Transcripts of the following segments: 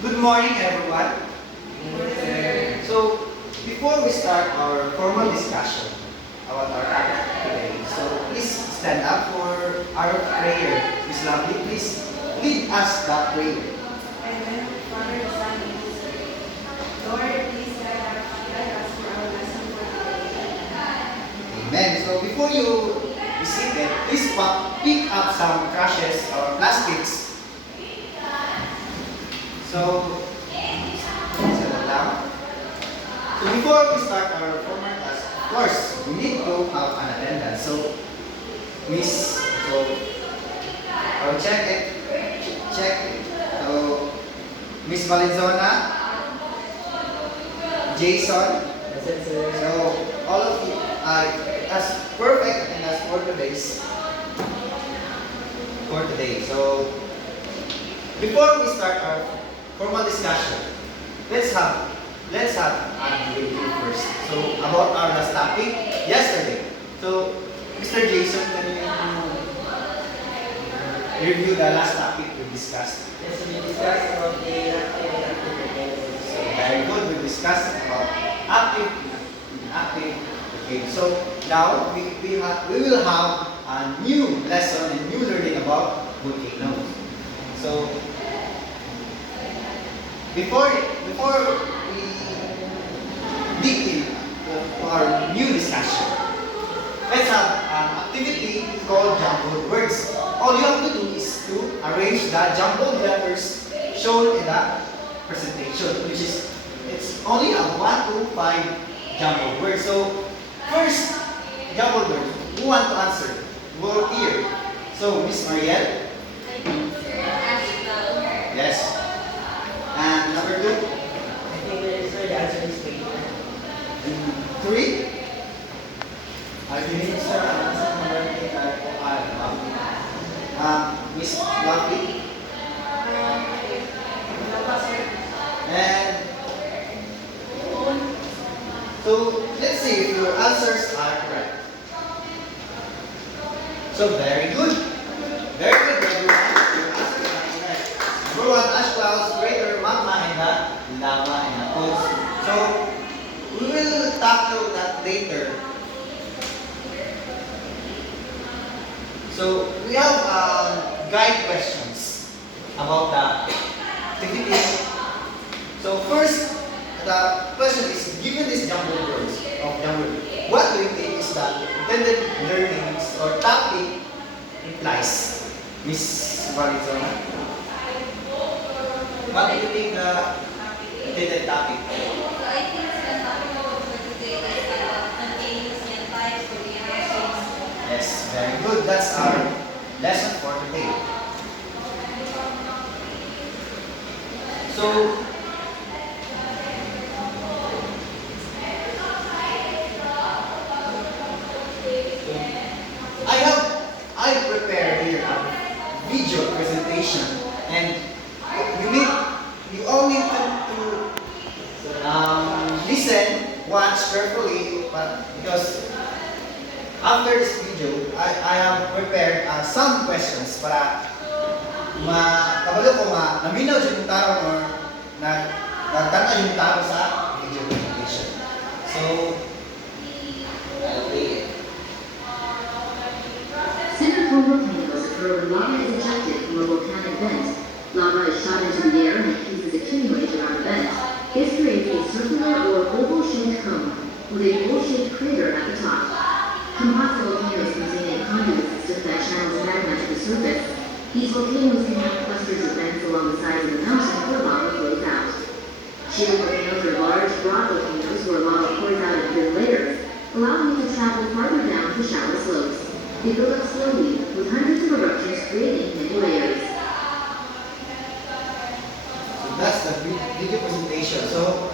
Good morning, everyone. So, before we start our formal discussion about our topic today, so please stand up for our prayer. Miss Lovely, please lead us that prayer. Amen. Father, Son, and Holy Spirit. Lord, please guide us for our lesson for today. Amen. So, before you be seated, please pick up some crushes or plastics. So before we start our formal class, of course, we need to have an attendance. So, Miss, so, I'll check it. So, Miss Valenzuela, Jason. So, all of you are as perfect and as for today. So, before we start our formal discussion, let's have a review first. So about our last topic yesterday. So Mr. Jason, can you review the last topic we discussed? Yes, we discussed about the active mechanisms. So very good. We discussed about active. Okay. So now we will have a new lesson and new learning about volcanoes. So before we dig into our new discussion, let's have an activity called jumbled words. All you have to do is to arrange the jumbled letters shown in the presentation, which is it's only a 1 to 5 jumbled words. So first jumbled word, who want to answer? Volunteer. So Miss Marielle. Yes. And number 2? I think the answer is wait. 3? I believe, sir, ang answer number 8 ay Miss Lucky. And so let's see if your answers are correct. So very good. Very good, everyone. Your answers are correct. Number 1, ash clouds, crater, magma, and the lava and the coals. So we will tackle that later. So we have guide questions about the activity. So first, the question is, given these jumbled words what do you think is the intended learnings or topic implies? Miss Valenzuela? What do you think the intended topic? I think the topic for today is about containers and types of the emotions. Yes, very good. That's our lesson for today. So, I prepared here a video presentation, and you all need to listen, watch carefully, but because after this video, I have prepared some questions para kabalo ko naminaw yung taro or nagtanta yung taro sa video presentation. So, I'll play it. Centerfold volcanoes occur when lava is ejected from a volcanic vent. Lava is shot into the air and the pieces accumulate around the vent. This creates a circular or oval-shaped cone with a bowl-shaped crater at the top. Composite volcanoes contain a conduit system that channels magma to the surface. These volcanoes can have clusters of vents along the sides of the mountain where lava flows out. Shield volcanoes are large, broad volcanoes where lava pours out in thin layers, allowing it to travel farther down to shallow slopes. They build up slowly, with hundreds of eruptions creating many layers. So that's the video presentation. So,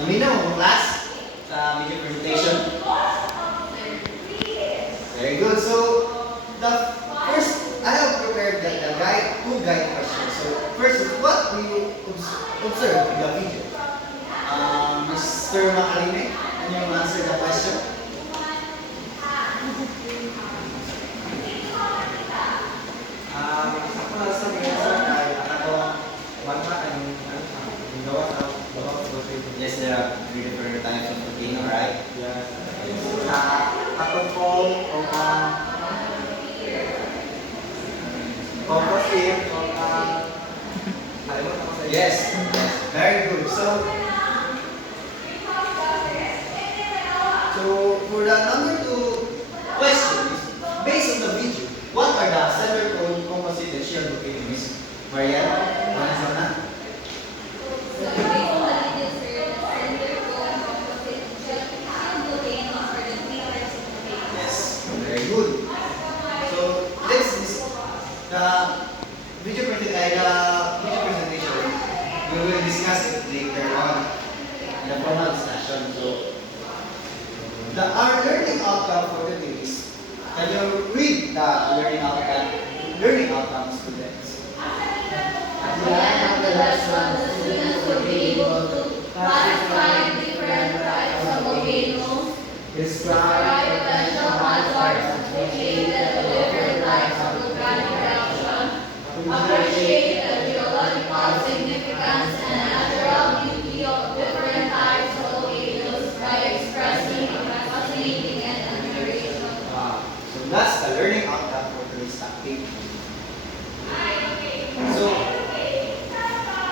naminaw mo class sa video presentation? Very good. So, the first, I have prepared two guide questions. So, first, what do you observe in the video? Mr. Macaline, can you answer the question? Ako lang sa mga Yes, very good. So for the number two questions, based on the video, what are the center cone, composite, and shield locating, Miss Marielle? Ano na? So, based on the video, sir, the center cone, composite, shield volcanoes are the three types of volcanoes. Yes, very good. So this is the video presentation. We will discuss it later on in the formal discussion. So our learning outcome for today is, can you read the learning outcome, students? At the end of the lesson, the students will be able to classify different types of volcanoes, describe potential hazards associated with different types of volcanic eruption, appreciate the geological significance and natural beauty of different types of volcanoes by expressing fascinating and admiration. So that's the learning outcome for today's topic. So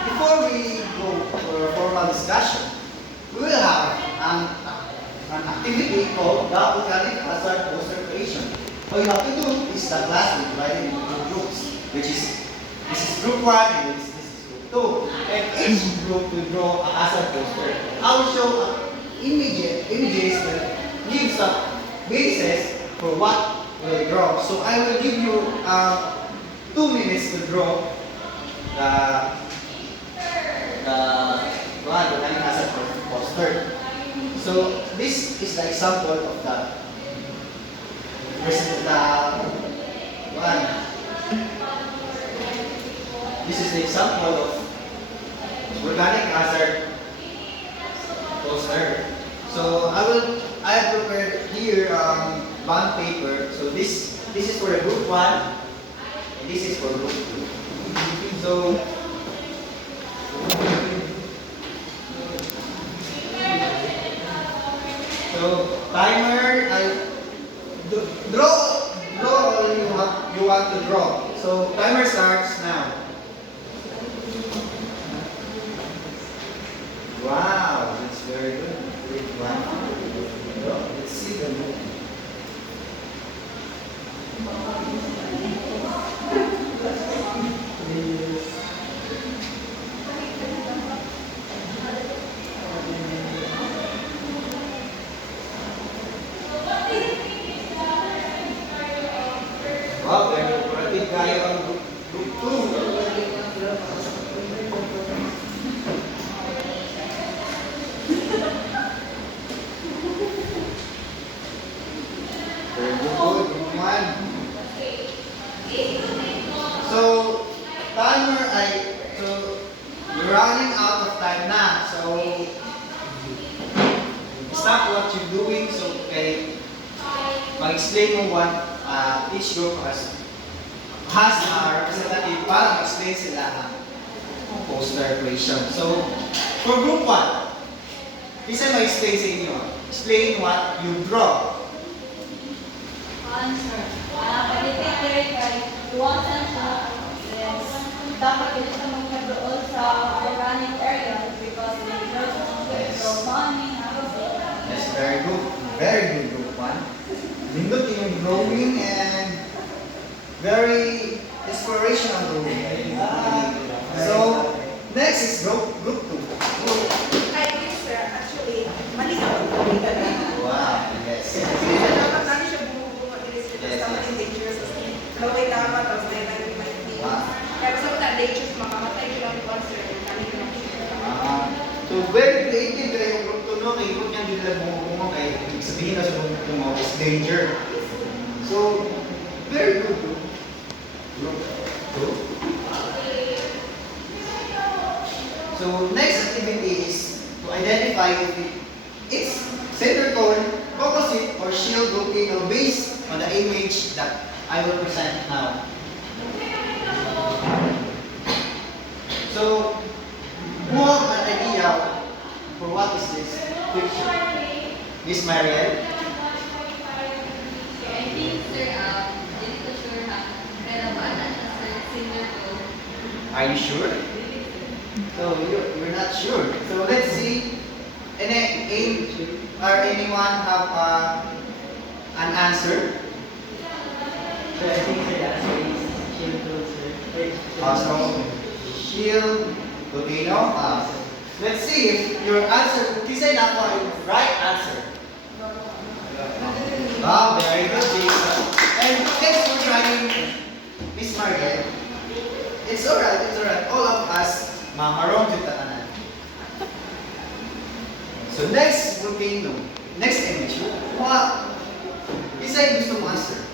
before we go for a formal discussion, we will have an activity called the volcanic hazard poster creation. All you have to do is the class will divide into two groups, which is this is group 1 and this is group 2. And each group will draw a hazard poster. I will show images that gives the basis for what we'll draw. So I will give you 2 minutes to draw the volcanic hazard poster. So this is the example of the one. This is the example of volcanic hazard poster. So I have prepared here bond paper. So this is for the group 1 and this is for group 2. So timer, draw all you want to draw. So timer starts now. Wow, that's very good. Wow. Let's see the moon. Wow, very cooperative kayo ang group 2. Very good, group 1. So, you're running out of time na. So, stop what you're doing. So, mag-explain mo what each group has a representative para mag-explain sila ang poster creation. So, for group 1, isa mag-explain sa inyo. Explain what you draw. Answer. Pag-detector kay iwasan siya is dapat ito sa mga doon sa organic area because they use so money, Yes, very good. Very good, group 1. Lindot yung drawing and very inspirational drawing. So, next is group 2. Ay, yes, sir. Actually, mali ako. Wow, yes. Kasi dapat namin siya bumubungo din sa tama yung dangerous. Laway dapat, tapos may naging kaya basta ko na dangerous, makamatay ko lang yung sir. Kami ko lang siya. So, very creative kaya yung group 2, no? Kaya ikot niya din lang bumubumo kaya ibig sabihin na sa group 2 mo is danger. So, very good group 2. So, next activity is to identify if it's center cone, composite, or shield volcano based on the image that I will present now. So, who have an idea for what is this picture? Miss Marielle? I think, sir, hindi ko sure ha. Pero bala na, sir, singer ko. Are you sure? So you're not sure. So let's see. Anyone have an answer? So I think sir, the answer is shield tool, sir. So shield, volcano. Let's see if your answer, kisay na ako yung right answer. Very good, Jason. And thanks for trying, Miss Margaret. It's alright. All of us, mamarong yung tatanan. So next volcano, next image. Isa yung gusto mo answer.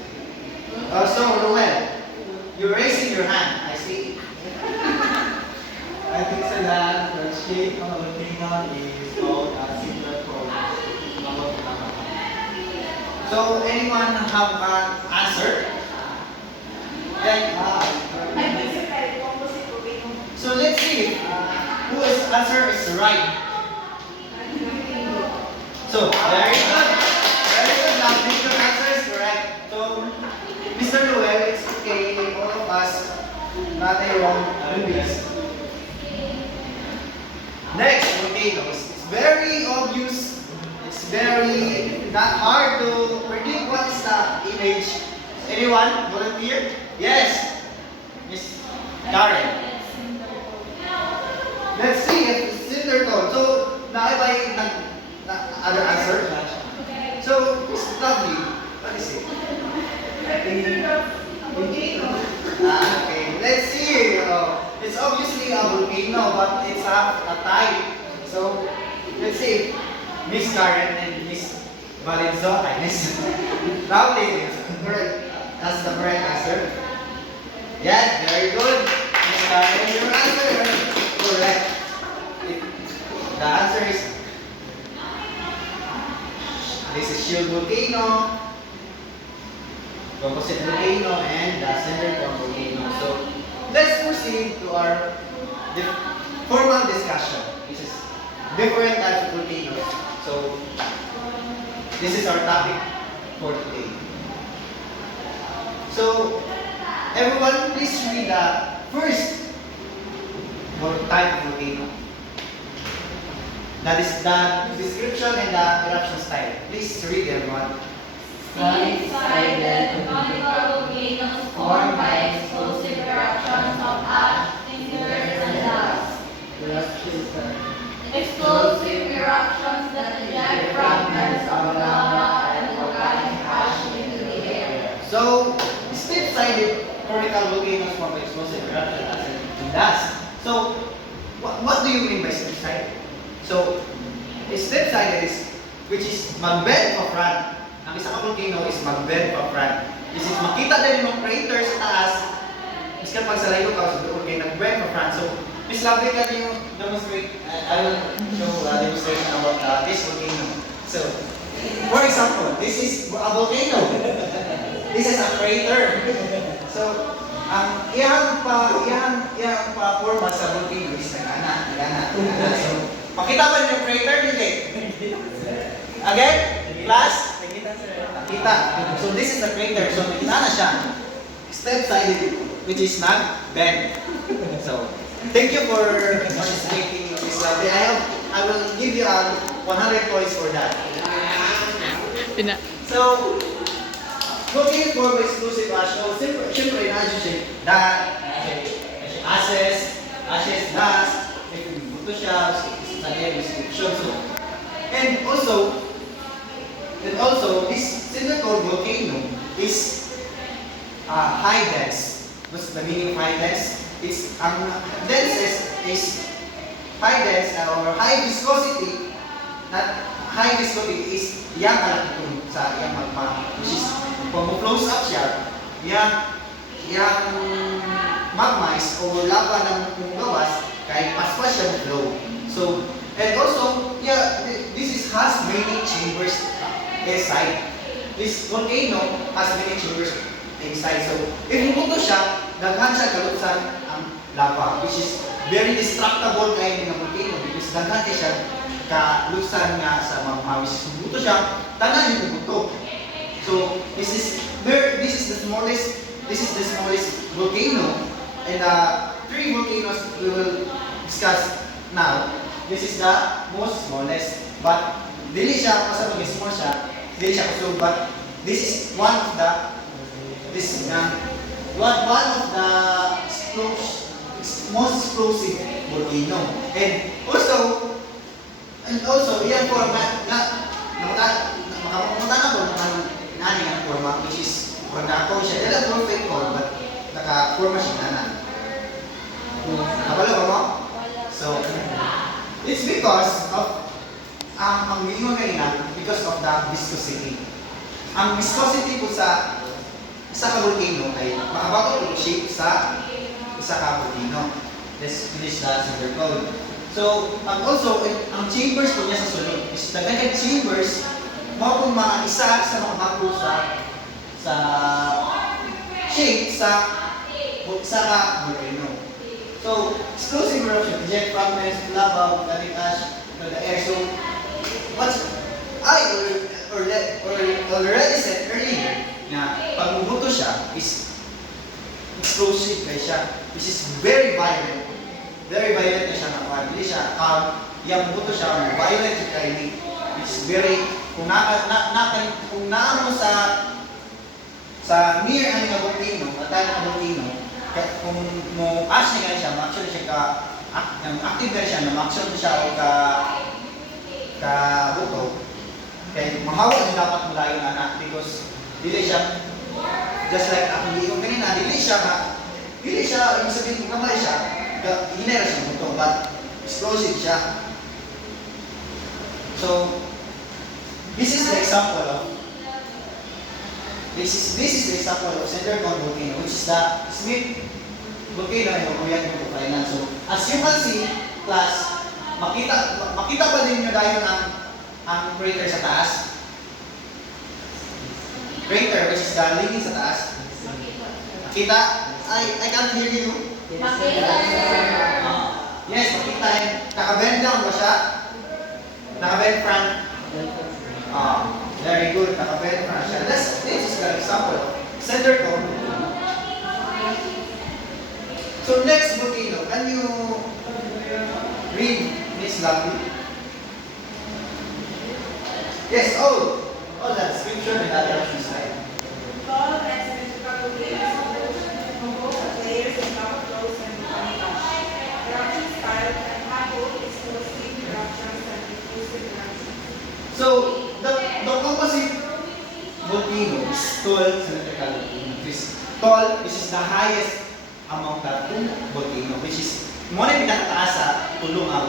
So Noel, you're raising your hand. I see. I think sir that the shape of a volcano is called a singular cone. So anyone have an answer? Yeah. Ay, kasi kahit composite volcano. So let's see whose answer is right. So very good. Very good. Now your answer is correct. So Mr. Noel, it's okay. All of us, not a wrong movies. Next, volcanoes. It's very obvious. It's very not hard to predict what is the image. Anyone volunteer? Yes. Miss Karen. Let's see if it's cinder cone. So, naibay other answer? So, it's lovely. What is it? Volcano. Okay, let's see. It's obviously a volcano, but it's a type. So, let's see. Miss Karen and Miss Valenzuela. Miss Rowley. Correct. That's the correct answer. Yes, very good. Miss Karen, your answer is correct. The answer is this is shield volcano, composite volcano, and the cinder cone volcano. So let's proceed to our formal discussion. This is different types of volcanoes. So this is our topic for today. So everyone, please read the first type of volcano. That is the description and the eruption style. Please read everyone. Sun-sided conical volcanoes formed by explosive eruptions of ash, cinders, and dust. Explosive eruptions that eject fragments of lava and volcanic ash into the air. So, steep-sided conical volcanoes form by explosive eruption and dust. So, what do you mean by steep-sided? So, steep-sided is which is mag-bend pa front. Ang isang volcano is mag-bend pa front. This is makita din yung crater sa taas. Miskan pag sa layo ka, so doon kayo nag-bend pa front. So, Miss Lovely can you demonstrate? I will show a demonstration about this volcano. So, for example, this is a volcano. This is a crater. So, ang iyang pa forma sa volcano is nagana. So, pakita ba yung crater? Hindi. Again, class? Nakita. So this is the crater. So nakita na siya. Step-sided, which is nag-bend. So, thank you for participating in this lovely. I will give you 100 points for that. So, looking for exclusive ash. So, siyempre, na-adjust siya. That, ashes, dust, if buto siya, sa air description. So, and also, this cinder cone volcano is high dense. What's the meaning of high dense? It's densest is high dense or high viscosity. Not high viscosity is yang kalakitong sa yang magma, which is kung close up siya, yang magma is or lava ng gawas kahit paspas siya flow. So, and also, this has many chambers inside. This volcano has many chambers inside. So, if mubuto siya, daghan siya kalutsan ang lava, which is very destructible kayo ng volcano because daghan siya kalutsan nga sa magma, which is mubuto siya, tanan yung mubuto. So, this is the smallest volcano, and 3 volcanoes we will discuss now, this is the most smallest. But dili siya kasi pag small siya, dili siya kusog. But this is one of the one of the most explosive volcano. And also iyan po makapunta na po ng nani ang forma, which is pag nakakuha siya, dala perfect form, but naka-forma siya na. Nakabalo ba mo? So, it's because of ang mingon kanina, because of the viscosity. Ang viscosity po sa isa ka volcano ay makabago po shape sa isa ka volcano. Let's finish the center code. So, also, ang chambers po niya sa sunod is dagdag chambers, mga po mga isa sa mga hako sa shape sa ka volcano. So, explosive eruption, eject fragments, lava, volcanic ash to the air. So, what I already said earlier na pag umuto siya is explosive kaya siya, which is very violent. Very violent na siya na hindi siya calm. Yung umuto siya, violent siya kaya ni. It's very, kung naano sa near ang volcano, atay ng volcano, kung mo ash niya siya, ma-action siya active na siya, ma-action siya o ka buto, kaya mahawa din dapat mula yung anak because dili siya, just like akong liikong kanina, dili siya, ibig sabihin kung kamay siya, hinera siya buto, but explosive siya. So, this is the example of Center Cone volcano, which is the Smith volcano in Ocoyan, Pangasinan. So, as you can see, class, makita pa din nyo dahil ang crater sa taas. Crater, which is the lining sa taas. Makita? I can't hear you. Makita, sir. Yes, makita. Naka-bend down ba siya? Naka-bend front? Very good. Naka-bend front siya. This is the example. Center cone. So next volcano, can you read Miss Lovely? Yes, all that description and other slide. Tall and symmetrical volcanoes composed of layers of lava flows and volcanic ash. Eruption style and handle explosive eruptions and diffusive eruptions. So the composite volcano is tall symmetrical volcano. This is the highest among the two volcano, which is muna yung pinakataas sa tulong ka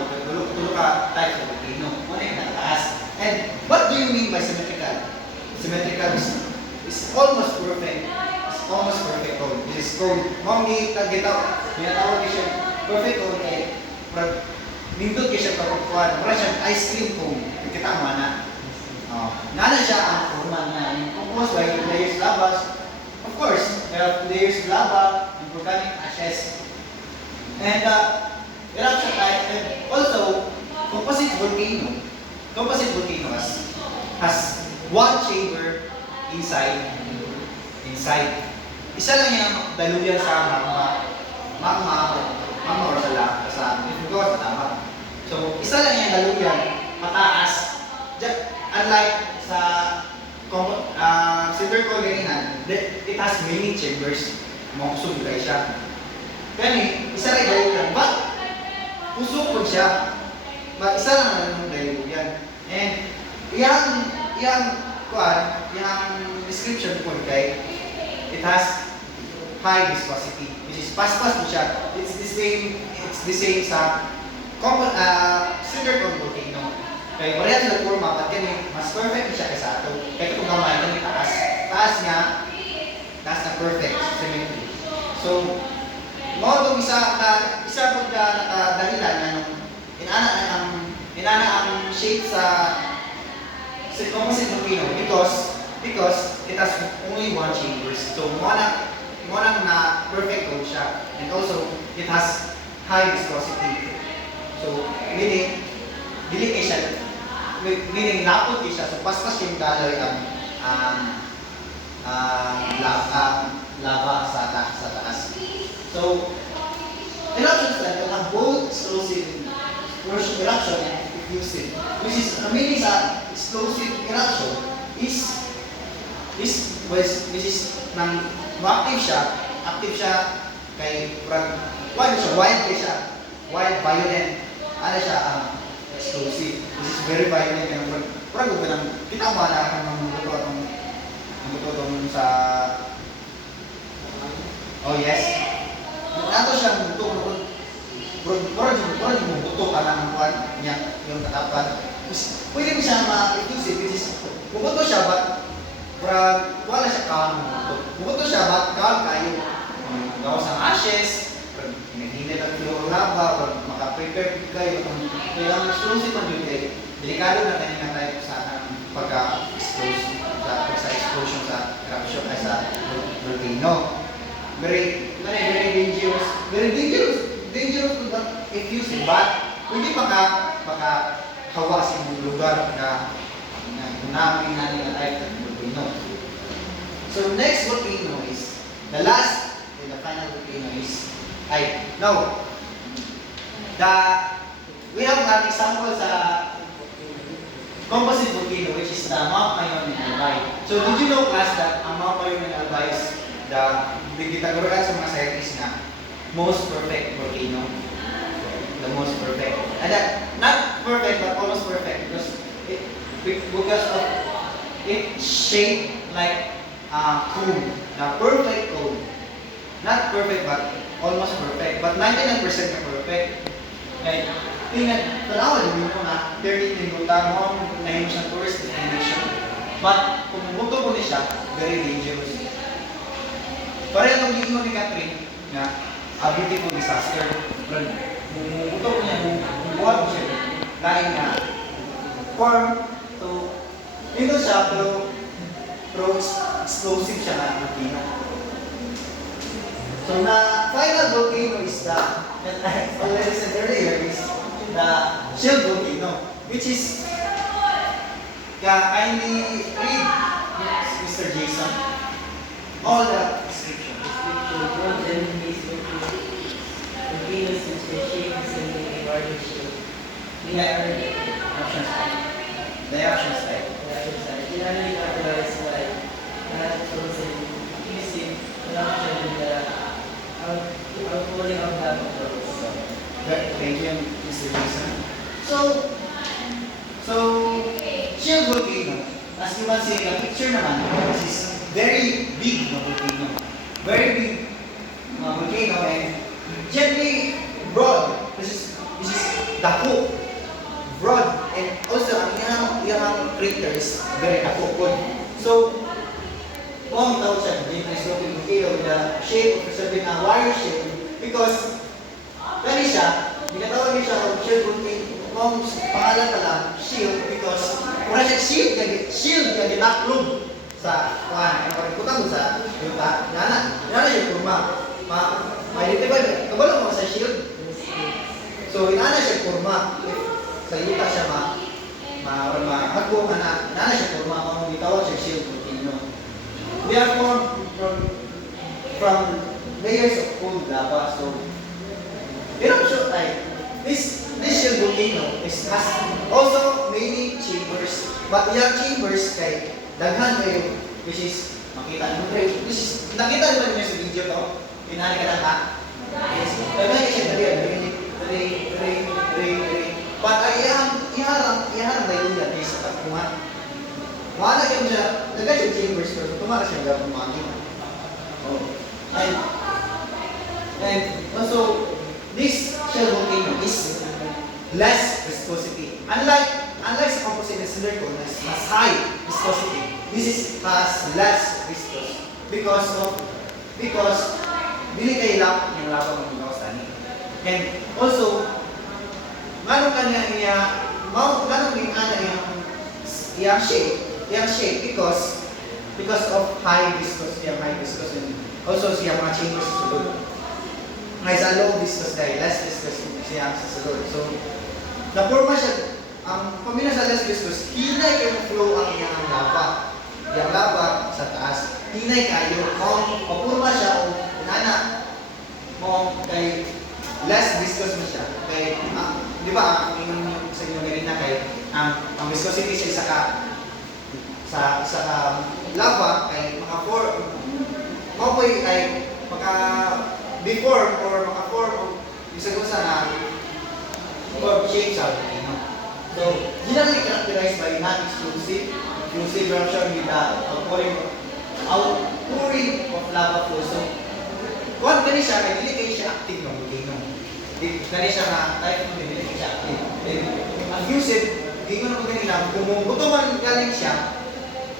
type of volcano. Muna yung pinakataas. And what do you mean by symmetrical? Symmetrical is almost perfect. It's almost perfect cone. It is cone. Ginatawag ko siya perfect cone kay nindot ko siya kapagpuan. Wala siyang ice cream cone. Kita mo na. Nana siya ang forma niya. Composed by layers lava. Of course, there are layers lava and volcanic ashes. And eruption type. And also, composite volcano has one chamber inside. Isa lang yung daluyan sa magma or sa tama. So, isa lang yung daluyan, mataas. Unlike sa Center Cone ganyan, it has many chambers. Makusog kayo siya. Kani, isa lang yung daluyan. But, kusog po siya. But isa lang yung daluyan. And, yung description po kay, it has high viscosity, which is paspas po siya. It's the same sa Center Cone volcano. Kaya pareha sila forma, but kani mas perfect siya kaysa ato. Kaya kung gamay kani taas na perfect symmetry. So, mo isa po nakadahilan na inana ang shape sa composite volcano because it has only one chambers. So, mo na perfect cone siya. And also, it has high viscosity. So, meaning lapot siya. So, paspas yung daloy lava sa taas. So, eruptions like that have both explosive eruption and effusive. Which is, ang meaning sa explosive eruption is nang active siya kay wild siya, wild, violent. Ano siya, explosive. This is very violent kaya parang kita mo na kang magluto sa oh yes. Nato siya magluto parang bumuto ka ng kuwan niya yung katapan. Pwede mo siya ma-effusive, which is bumuto siya but wala siya calm bumuto siya but calm kayo. Gawas ng ashes, hinahinit ang yung lava, or maka-prepare kayo. Kaya ang explosive man yun eh, delikado na tayo na tayo sa pagka-expose, sa explosion sa eruption ay sa volcano. Very dangerous to not effusive, but hindi makahawa sa lugar na tsunami na nila type ng volcano. So next volcano is, the last and the final volcano is, we have an example sa composite volcano, which is the Mount Mayon in Albay. So did you know class that ang Mount Mayon in Albay is gitaguragan sa mga scientists na most perfect volcano? The most perfect. And that, not perfect but almost perfect because of it shaped like a cone. The perfect cone. Not perfect but almost perfect. But 99% na perfect. Like, tanawa din mo na 30 minuta mo na yung siyang tourist destination. But kung bumuto po niya siya, very dangerous. Pareho itong giingon ni Catherine na a beautiful disaster. Bumuto po niya, buwan po siya. Lain na form. So, ito siya, pero explosive siya na volcano. So, the final volcano is that I already said earlier, is the shield volcano, which is, kindly read, Mr. Jason, all the description. World enemies volcanoes which were shaped in a larger shape. They are Options type. The options type. generally categorized by frozen, effusive, eruption, and outpouring of lava flows. Thank you, Mr. Jason. So, shield volcano, as you can see in the picture naman, this is very big na volcano. Very big volcano and gently broad. This is dako. Broad and also ang iyang craters very dako good. So, kung tawag siya, gently sloping volcano with the shape of sabihin na wire shape because gani siya, ginatawag niya siya o shield volcano. Kung pangalan pala, shield because wala siya shield niya ginaklob sa kuhan. Ang pagkutang mo sa yuta, nana siya kurma. Ma-identify, kabalo mo sa shield. So, inana siya kurma. Sa yuta siya mahagpo ka na, nana siya kurma. Kung itawag siya shield volcano. They are formed from layers of cold lava. So, eruption type. This shield volcano has also many chambers. But yung chambers kay daghan kayo, which is makita mo rin. Nakita naman niyo sa video to. Pinali ka lang ha. Yes. Daghan kayo siya dali. But iharang na yun yan sa pagkuhan. Mahala kayo siya, daghan siya chambers pero tumara siya gabang mangin. And also, this shield volcano is less viscosity. Unlike sa composite na silicon, mas high viscosity. This has less viscous because dili kay lap yung lava mo ginawa sa ani. And also, ganun yung shape because of high viscosity and also siya mga chambers sa sulod. May sa low viscous dahil less viscous siya sa sulod. So, na-forma siya, ang pamilya sa less viscous, hinay kayo flow ang iyang lava. Yung lava sa taas, hinay kayo. Kung papurma siya o nana mo kay less viscous mo siya, kay ba, ang ingon sa inyo ganit na kay, ang viscosity sa isa ka, sa lava, kay mga 4, mapoy ay, before or mga 4, isa ko sa curve shape sa volcano. So, generally characterized by non-exclusive eruption with the outpouring of lava flow. So, kung gani siya, kaya dili kayo siya active ng volcano. Gani siya na type ng dili kayo siya active. Then, effusive, gingon mo gani lang, kung buto man galing siya,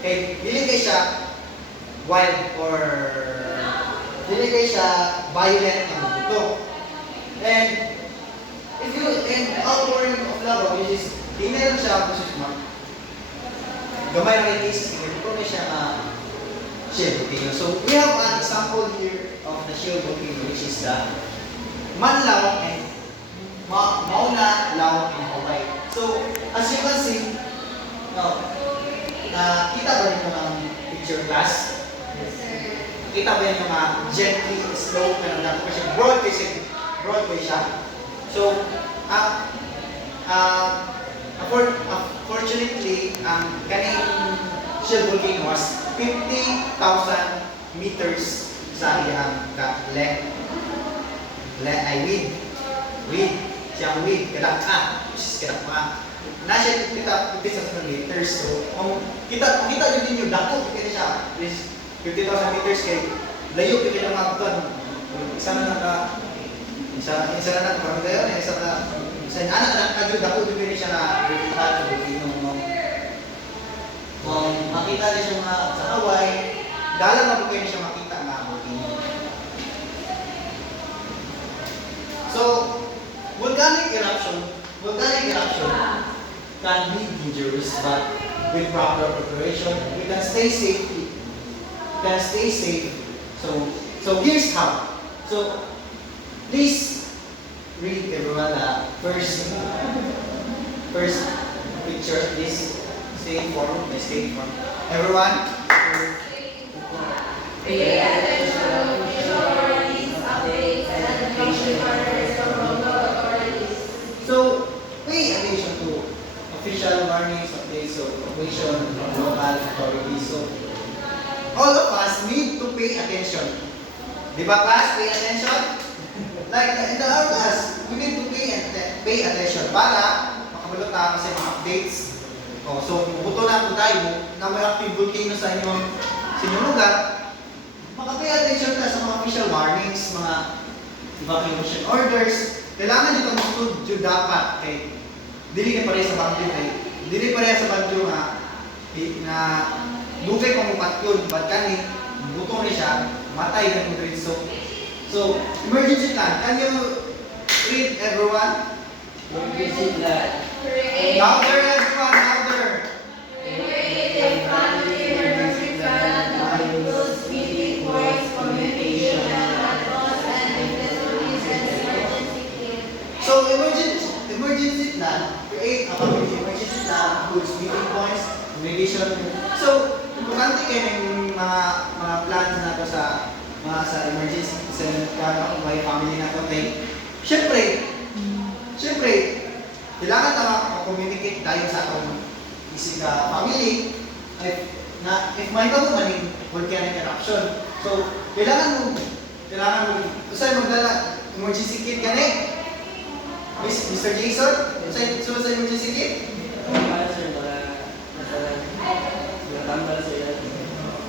kaya dili kayo siya wild or dili kayo siya violent ng buto. And, outpouring of lava, which is, tingnan siya, versus mark. Gamay na kayo cases, ito na siya shield volcano. So, we have an example here of the shield volcano, which is the Manlaw and Mauna Lao in Hawaii. So, as you can see, kita ba rin ng picture class? Kita ba yung mga gently slope na nagdako siya? Broadway siya. So, fortunately, ang kaning shield volcano was 50,000 meters sa iyang length. Width. Siyang width, kadaka. Nasa 50,000 meters. So, kita din yung dako, kita siya. 50,000 meters kay layo, kita lang mabutan. Isa na parang tayo, isa na anak dako, din siya na volcano. Kung makita niya siya sa Hawaii, dalang na po kayo siya makita na volcano. So, volcanic eruption can be dangerous, but with proper preparation, we can stay safe. So here's how. So, please read everyone the first picture. This state form. Everyone. Pay attention to authorities, updates, and education orders from local authorities. So, pay attention to official warnings, updates, so information from local authorities. So, all of us need to pay attention. Di ba class? Pay attention? Like in our class, we need to pay attention para makabalot tayo sa mga updates. So, buto na po tayo na may active volcano sa inyong lugar, maka-pay attention ka sa mga official warnings, mga evacuation orders. Kailangan itong studio dapat kay dili na pareha sa bagyo na dugay pang upatyon, but kani buto ni siya, matay na mo rin. So, emergency plan. Can you read everyone? Emergency plan. Louder everyone, louder. Creative family emergency plan that includes meeting points, communication, advance, and facilities and emergency kit. So, emergency plan, create a family emergency plan, includes meeting points, communication. So, importante kayo ng mga plans na to sa emergency sa may family na to. Siyempre, kailangan na communicate tayo sa atong family if may tamo man yung volcanic eruption. So, kailangan mo usay magdala emergency kit gani. Mr. Jason, usay sa emergency kit.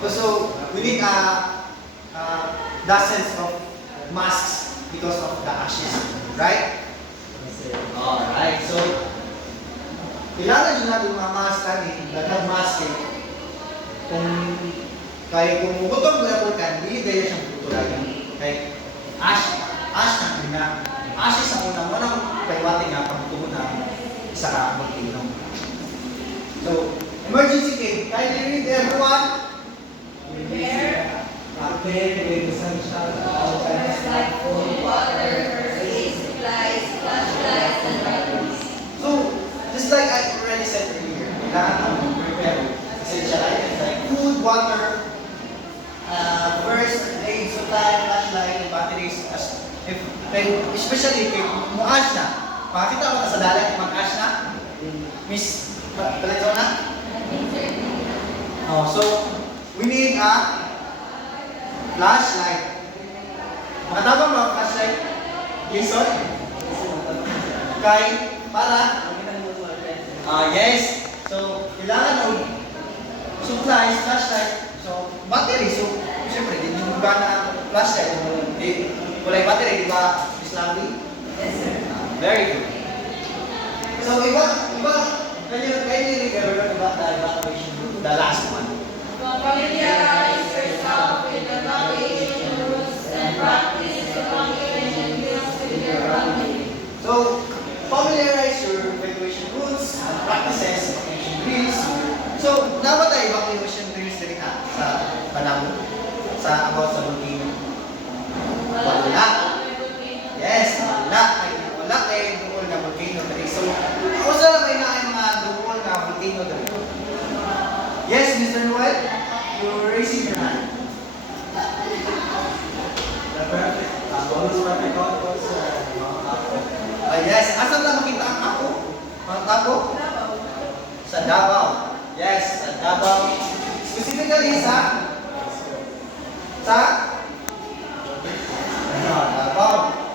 So, we need dozens of masks because of the ashes, right? Alright, so kailangan din natin mga mask daghang mask kung butong na volcan, hindi dahil siyang putulagan. Kay ash na ashes ang unang paywati nga pagtuon na isa ka volcano. So, emergency kit, kindly read everyone. Prepare with essential Water like food, water, first aid supplies, flashlights, and batteries. So, just like I already said earlier, kailangan namin prepare essential items like food, water, first aid supply, flashlight, and batteries. Especially kung muas na, Makakita mo na sa dalat, mag-ash na? Miss Valenzuela? Oh, so, we need a flashlight. Makatabang ba ang flashlight? Jason? Kay, para? Yes. So, kailangan ng supplies, flashlight. So, battery. So, siyempre, hindi mo gana ang flashlight. Wala yung battery, di ba, Miss Lovely? Yes, sir. Very good. So, can you remember about the evacuation route? The last one. Familiarize yourself with the evacuation rules and practice evacuation drills with your family. So, familiarize your evacuation routes and practices evacuation drills. So, dapat tayo evacuation drills rin sa Panamo? About sa volcano? Wala. Yes, wala kayo duol na volcano dali. So, ako sa may na mga duol na volcano dali. Yes, Mr. Noel, you're raising your hand. The perfect, most perfect God was Mount Apo. Yes, asan na makita ang ako? Mount Apo? Sa Davao. Yes, sa Davao. Specifically sa Davao.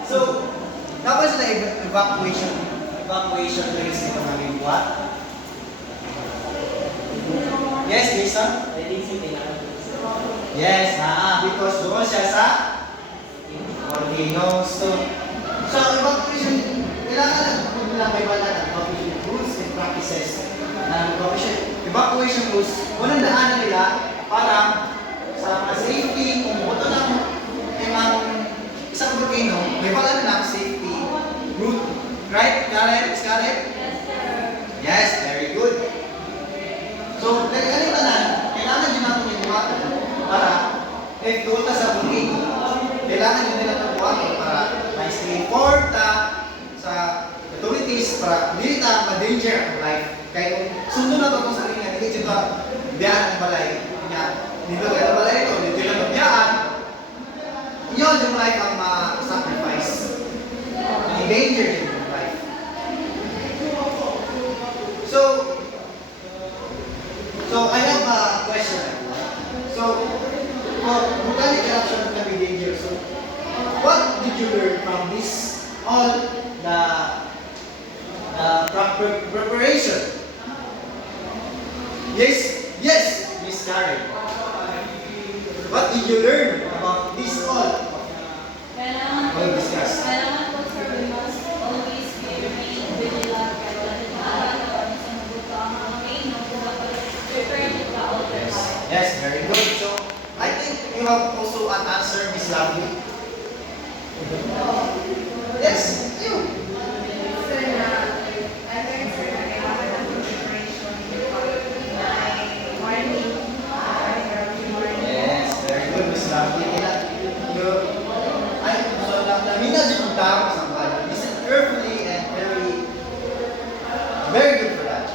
So, dapat sila evacuation drills nito namin buhat. Yes, Jason? Yes, because doon siya sa volcano. So evacuation, kailangan lang may wala ng evacuation rules and practices. Evacuation rules, unang daanan nila para sa safety, kung buto ng isang volcano, may wala na safety route. Right, Karen? Is Karen? Yes, sir. Yes, very good. So, kailangan din natin yung buhaton para if doon ka sa volcano, kailangan din nila ng buhaton para ma-stay informed sa authorities para hindi na ma-danger ang life. Kaya kung sundo na ito sa kanya, hindi dito biyaan ang balay. Dito kayo na balay ito, dito na biyaan. Yun yung life ang ma-sacrifice. Danger din yung life. So I have a question. So, volcanic eruption can be dangerous. So, what did you learn from this? All the preparation. Yes, Miss Karen. What did you learn about this all? Kailangan We'll discuss. po, sir, we must always be vigilant. Kailangan sa mabuto ang mga volcano kung dapat prepare the altars. Yes, very good. So, I think you have also an answer, Miss Lovely. Yes, you. Sir, I learned, sir, na kailangan ng preparation before my morning. Early morning. Yes, very good, Miss Lovely. Lamina di kong tao sa mga listen carefully and very good for that.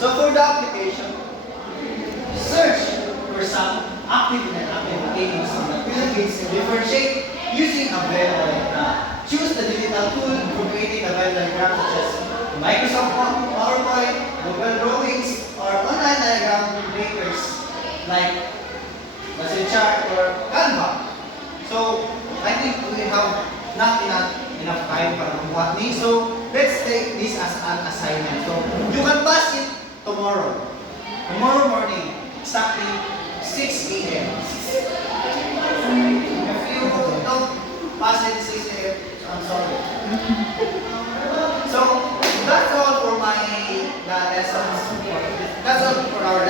So for the application, search for some active and inactive volcanoes in the Philippines in different shape using a Venn diagram. Choose the digital tool for creating a Venn diagram such as Microsoft PowerPoint, Google Drawings, or online diagram makers like Message Chart or Canva. So, I think we have not enough time para mabuhat ni. So, let's take this as an assignment. So, you can pass it tomorrow. Tomorrow morning, exactly 6 a.m. If you don't pass it 6 a.m., I'm sorry. So, that's all for my lessons. That's all for our